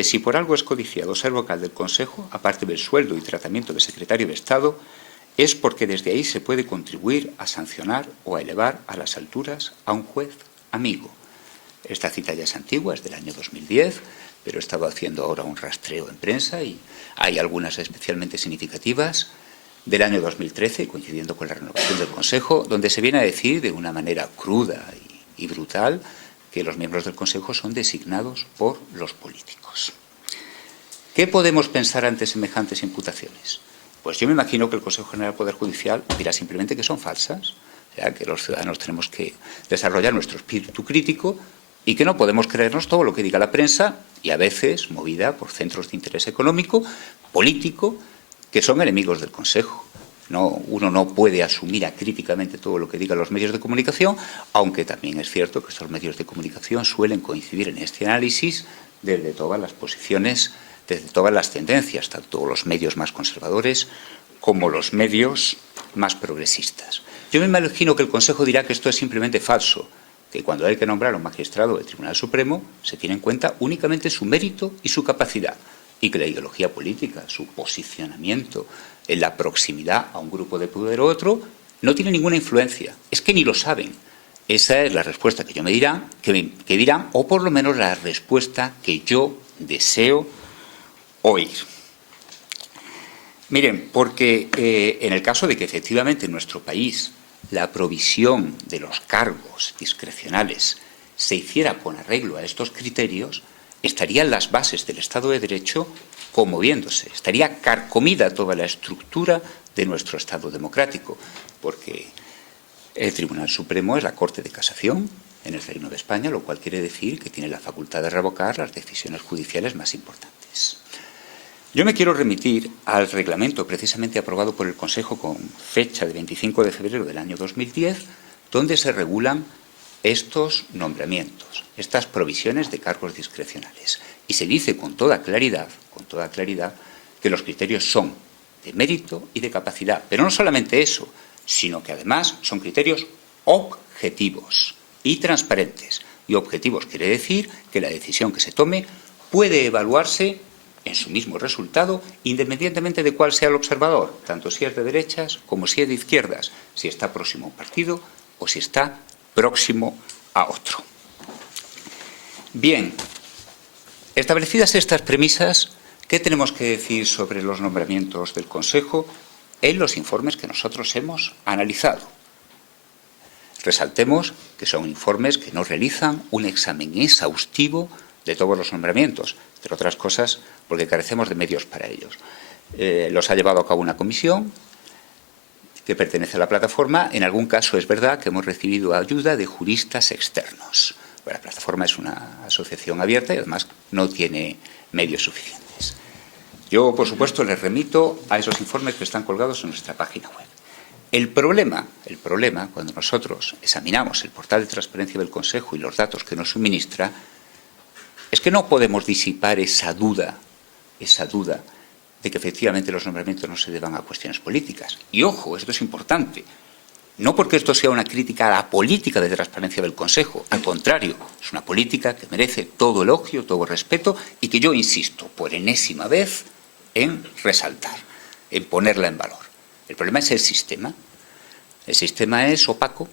Si por algo es codiciado ser vocal del Consejo, aparte del sueldo y tratamiento de secretario de Estado, es porque desde ahí se puede contribuir a sancionar o a elevar a las alturas a un juez amigo. Esta cita ya es antigua, es del año 2010, pero he estado haciendo ahora un rastreo en prensa y hay algunas especialmente significativas del año 2013, coincidiendo con la renovación del Consejo, donde se viene a decir de una manera cruda y brutal que los miembros del Consejo son designados por los políticos. ¿Qué podemos pensar ante semejantes imputaciones? Pues yo me imagino que el Consejo General del Poder Judicial dirá simplemente que son falsas, o sea, que los ciudadanos tenemos que desarrollar nuestro espíritu crítico y que no podemos creernos todo lo que diga la prensa y a veces movida por centros de interés económico, político, que son enemigos del Consejo. Uno no puede asumir acríticamente todo lo que digan los medios de comunicación, aunque también es cierto que estos medios de comunicación suelen coincidir en este análisis desde todas las posiciones, desde todas las tendencias, tanto los medios más conservadores como los medios más progresistas. Yo me imagino que el Consejo dirá que esto es simplemente falso, que cuando hay que nombrar a un magistrado del Tribunal Supremo se tiene en cuenta únicamente su mérito y su capacidad, y que la ideología política, su posicionamiento en la proximidad a un grupo de poder u otro, no tiene ninguna influencia. Es que ni lo saben. Esa es la respuesta que dirán, o por lo menos la respuesta que yo deseo oír. Miren, porque en el caso de que efectivamente en nuestro país la provisión de los cargos discrecionales se hiciera con arreglo a estos criterios, estarían las bases del Estado de Derecho conmoviéndose, estaría carcomida toda la estructura de nuestro Estado democrático, porque el Tribunal Supremo es la Corte de Casación en el Reino de España, lo cual quiere decir que tiene la facultad de revocar las decisiones judiciales más importantes. Yo me quiero remitir al reglamento precisamente aprobado por el Consejo con fecha de 25 de febrero del año 2010, donde se regulan estos nombramientos, estas provisiones de cargos discrecionales. Y se dice con toda claridad, que los criterios son de mérito y de capacidad. Pero no solamente eso, sino que además son criterios objetivos y transparentes. Y objetivos quiere decir que la decisión que se tome puede evaluarse en su mismo resultado, independientemente de cuál sea el observador, tanto si es de derechas como si es de izquierdas, si está próximo a un partido o si está próximo a otro. Bien, establecidas estas premisas, ¿qué tenemos que decir sobre los nombramientos del Consejo en los informes que nosotros hemos analizado? Resaltemos que son informes que no realizan un examen exhaustivo de todos los nombramientos, entre otras cosas porque carecemos de medios para ellos. Los ha llevado a cabo una comisión que pertenece a la plataforma. En algún caso es verdad que hemos recibido ayuda de juristas externos. La plataforma es una asociación abierta y además no tiene medios suficientes. Yo, por supuesto, les remito a esos informes que están colgados en nuestra página web. El problema, cuando nosotros examinamos el portal de transparencia del Consejo y los datos que nos suministra, es que no podemos disipar esa duda de que efectivamente los nombramientos no se deban a cuestiones políticas. Y ojo, esto es importante. No porque esto sea una crítica a la política de transparencia del Consejo, al contrario, es una política que merece todo elogio, todo respeto y que yo insisto por enésima vez en resaltar, en ponerla en valor. El problema es el sistema. El sistema es opaco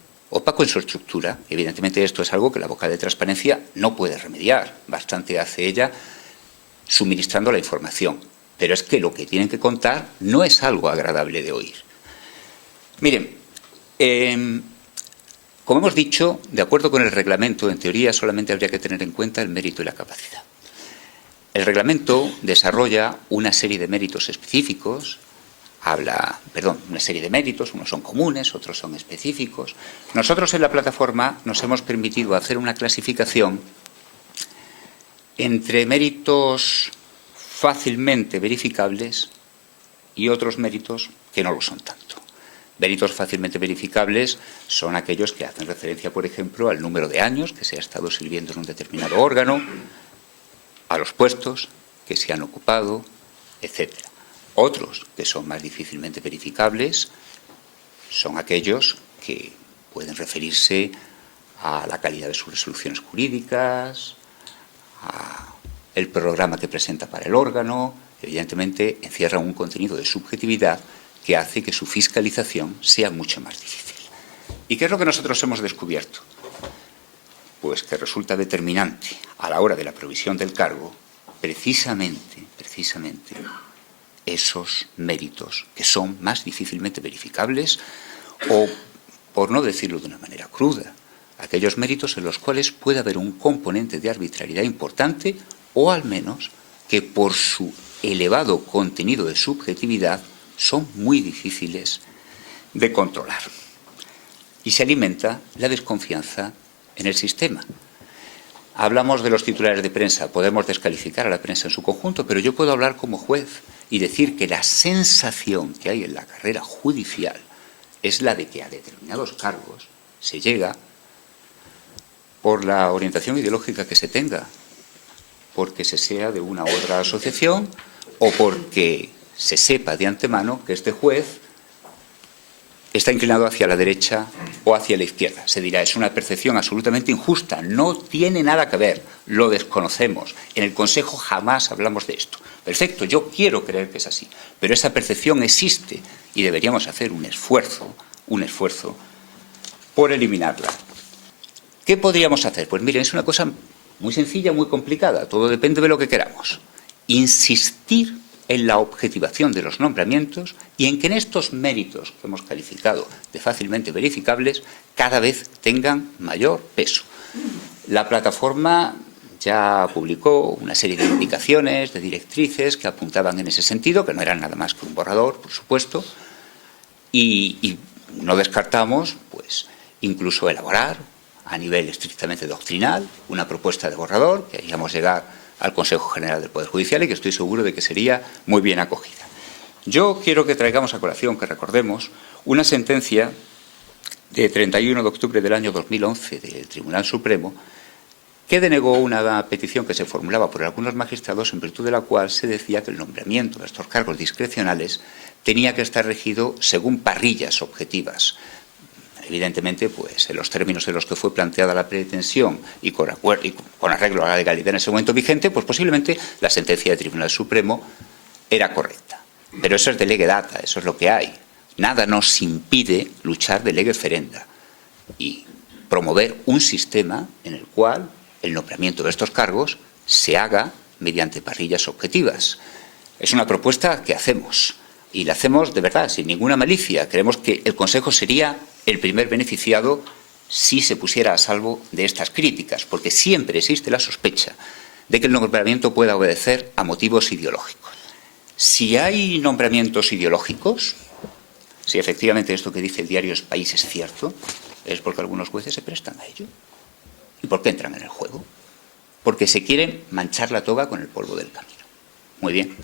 en su estructura. Evidentemente esto es algo que la vocal de transparencia no puede remediar. Bastante hace ella suministrando la información. Pero es que lo que tienen que contar no es algo agradable de oír. Miren, como hemos dicho, de acuerdo con el reglamento, en teoría solamente habría que tener en cuenta el mérito y la capacidad. El reglamento desarrolla una serie de méritos específicos, una serie de méritos, unos son comunes, otros son específicos. Nosotros en la plataforma nos hemos permitido hacer una clasificación entre méritos fácilmente verificables y otros méritos que no lo son tanto. Méritos fácilmente verificables son aquellos que hacen referencia, por ejemplo, al número de años que se ha estado sirviendo en un determinado órgano, a los puestos que se han ocupado, etc. Otros, que son más difícilmente verificables, son aquellos que pueden referirse a la calidad de sus resoluciones jurídicas, a el programa que presenta para el órgano, evidentemente encierra un contenido de subjetividad que hace que su fiscalización sea mucho más difícil. ¿Y qué es lo que nosotros hemos descubierto? Pues que resulta determinante a la hora de la provisión del cargo precisamente esos méritos que son más difícilmente verificables o, por no decirlo de una manera cruda, aquellos méritos en los cuales puede haber un componente de arbitrariedad importante o al menos que por su elevado contenido de subjetividad son muy difíciles de controlar. Y se alimenta la desconfianza en el sistema. Hablamos de los titulares de prensa, podemos descalificar a la prensa en su conjunto, pero yo puedo hablar como juez y decir que la sensación que hay en la carrera judicial es la de que a determinados cargos se llega por la orientación ideológica que se tenga, porque se sea de una u otra asociación o porque se sepa de antemano que este juez está inclinado hacia la derecha o hacia la izquierda. Se dirá, es una percepción absolutamente injusta, no tiene nada que ver, lo desconocemos. En el Consejo jamás hablamos de esto. Perfecto, yo quiero creer que es así, pero esa percepción existe y deberíamos hacer un esfuerzo por eliminarla. ¿Qué podríamos hacer? Pues miren, es una cosa muy sencilla, muy complicada, todo depende de lo que queramos. Insistir en la objetivación de los nombramientos y en que en estos méritos que hemos calificado de fácilmente verificables cada vez tengan mayor peso. La plataforma ya publicó una serie de indicaciones, de directrices que apuntaban en ese sentido, que no eran nada más que un borrador, por supuesto, y no descartamos, pues, incluso elaborar a nivel estrictamente doctrinal una propuesta de borrador que haríamos llegar al Consejo General del Poder Judicial y que estoy seguro de que sería muy bien acogida. Yo quiero que traigamos a colación, que recordemos, una sentencia de 31 de octubre del año 2011 del Tribunal Supremo que denegó una petición que se formulaba por algunos magistrados en virtud de la cual se decía que el nombramiento de estos cargos discrecionales tenía que estar regido según parrillas objetivas. Evidentemente, pues en los términos en los que fue planteada la pretensión y con arreglo a la legalidad en ese momento vigente, pues posiblemente la sentencia del Tribunal Supremo era correcta. Pero eso es de lege data, eso es lo que hay. Nada nos impide luchar de lege ferenda y promover un sistema en el cual el nombramiento de estos cargos se haga mediante parrillas objetivas. Es una propuesta que hacemos y la hacemos de verdad, sin ninguna malicia. Creemos que el Consejo sería el primer beneficiado si se pusiera a salvo de estas críticas, porque siempre existe la sospecha de que el nombramiento pueda obedecer a motivos ideológicos. Si hay nombramientos ideológicos, si efectivamente esto que dice el diario El País es cierto, es porque algunos jueces se prestan a ello. ¿Y por qué entran en el juego? Porque se quieren manchar la toga con el polvo del camino. Muy bien.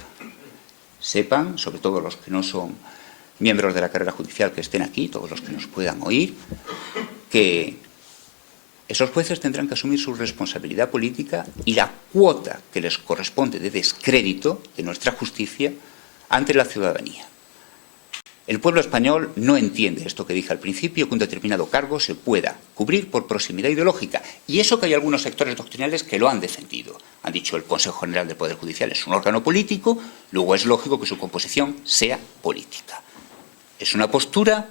Sepan, sobre todo los que no son miembros de la carrera judicial que estén aquí, todos los que nos puedan oír, que esos jueces tendrán que asumir su responsabilidad política y la cuota que les corresponde de descrédito de nuestra justicia ante la ciudadanía. El pueblo español no entiende esto que dije al principio, que un determinado cargo se pueda cubrir por proximidad ideológica. Y eso que hay algunos sectores doctrinales que lo han defendido. Han dicho el Consejo General del Poder Judicial es un órgano político, luego es lógico que su composición sea política. Es una postura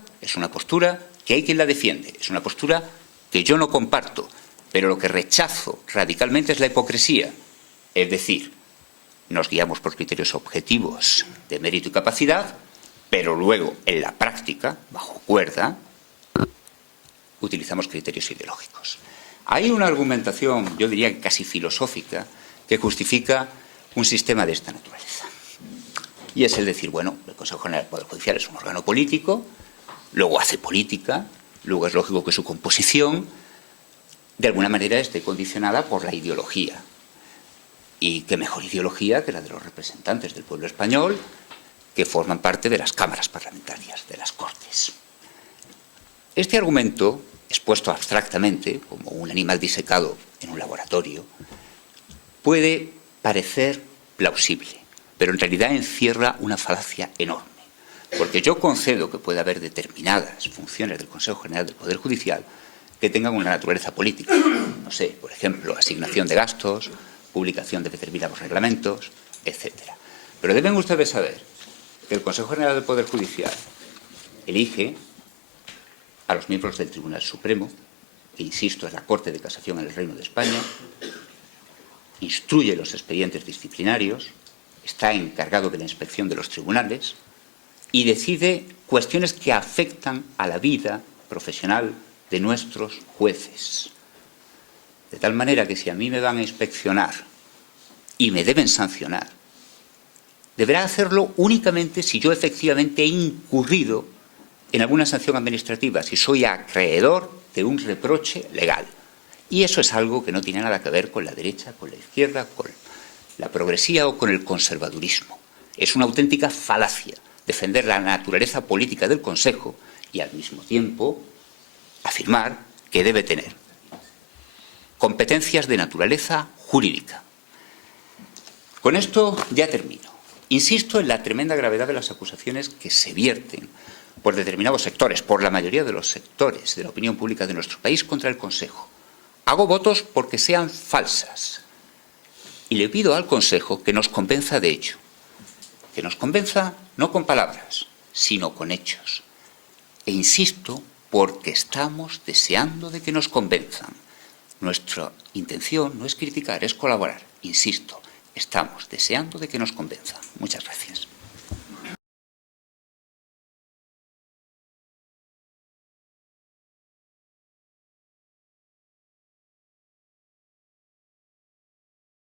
que hay quien la defiende, es una postura que yo no comparto, pero lo que rechazo radicalmente es la hipocresía. Es decir, nos guiamos por criterios objetivos de mérito y capacidad, pero luego, en la práctica, bajo cuerda, utilizamos criterios ideológicos. Hay una argumentación, yo diría que casi filosófica, que justifica un sistema de esta naturaleza. Y es el decir, bueno, el Consejo General del Poder Judicial es un órgano político, luego hace política, luego es lógico que su composición, de alguna manera, esté condicionada por la ideología. Y qué mejor ideología que la de los representantes del pueblo español, que forman parte de las cámaras parlamentarias, de las Cortes. Este argumento, expuesto abstractamente, como un animal disecado en un laboratorio, puede parecer plausible, pero en realidad encierra una falacia enorme. Porque yo concedo que puede haber determinadas funciones del Consejo General del Poder Judicial que tengan una naturaleza política. No sé, por ejemplo, asignación de gastos, publicación de determinados reglamentos, etc. Pero deben ustedes saber que el Consejo General del Poder Judicial elige a los miembros del Tribunal Supremo, que, insisto, es la Corte de Casación en el Reino de España, instruye los expedientes disciplinarios, está encargado de la inspección de los tribunales y decide cuestiones que afectan a la vida profesional de nuestros jueces. De tal manera que si a mí me van a inspeccionar y me deben sancionar, deberá hacerlo únicamente si yo efectivamente he incurrido en alguna sanción administrativa, si soy acreedor de un reproche legal. Y eso es algo que no tiene nada que ver con la derecha, con la izquierda, con la progresía o con el conservadurismo. Es una auténtica falacia defender la naturaleza política del Consejo y al mismo tiempo afirmar que debe tener competencias de naturaleza jurídica. Con esto ya termino. Insisto en la tremenda gravedad de las acusaciones que se vierten por determinados sectores, por la mayoría de los sectores de la opinión pública de nuestro país contra el Consejo. Hago votos porque sean falsas. Y le pido al Consejo que nos convenza de ello. Que nos convenza no con palabras, sino con hechos. E insisto porque estamos deseando de que nos convenzan. Nuestra intención no es criticar, es colaborar. Insisto, estamos deseando de que nos convenzan. Muchas gracias.